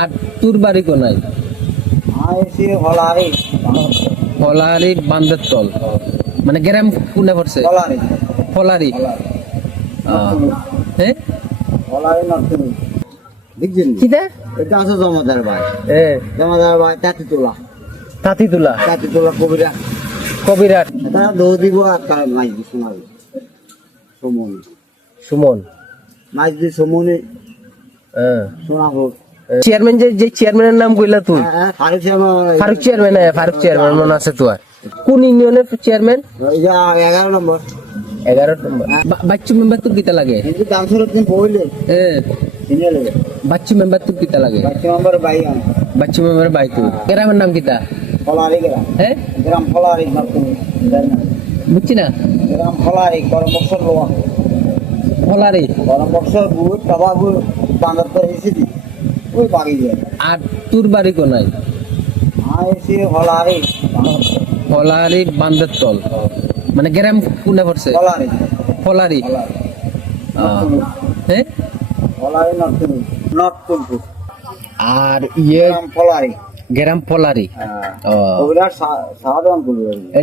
আর তোর বাড়ি কোনায়? আইসি হলারি ফলারি বান্দের তল, মানে গ্রাম কোনে পড়ছে? হলারি ফলারি। হ্যাঁ হলারি নতুন দেখছেন কিটা? এটা আছে জমাদার ভাই, এ জমাদার ভাই তাঁতি তোলা তাঁতিতুলা কবিরা কবিরাট এটা দৌ দিব আর তার মাছ দি শোনাবি সমন সুমন। মাছ দি সমনে হ্যাঁ শোনাবো। চেয়ারম্যান, যে চেয়ারম্যানের নাম কইলা তুই? ফারুক শর্মা ফারুক চেয়ারম্যান। ফারুক চেয়ারম্যান মনে আছে তোর? কোন ইউনিয়নের চেয়ারম্যান? 11 নম্বর 11 নম্বর। বাচ্চু মেম্বার তো কিতা লাগে? কিন্তু দামসর দিন বইলে কিনে লেগে বাচ্চু মেম্বার তো কিতা লাগে? বাচ্চা নম্বর বাই বাচ্চু মেম্বার বাই তো। গ্রামের নাম কিতা? ফলারি গ্রাম, হ্যাঁ গ্রাম ফলারি নতুন বুঝছি না। গ্রাম ফলারি গরম বক্সর লোয়া ফলারি। গরম বক্সর গুড় টাবা গুড় বাঁধার তো এসে দি ওই বাগি যায়। আর তোর বাড়ি কোনায়? আইসি হলারি ফলারি বান্দের তল, মানে গ্রাম কোনে পড়ছে? ফলারি ফলারি। হ্যাঁ ফলারি নতুন নতুনপুর আর ইয়ে গ্রাম ফলারি গ্রাম ফলারি। ও ওগুলা সাধারণ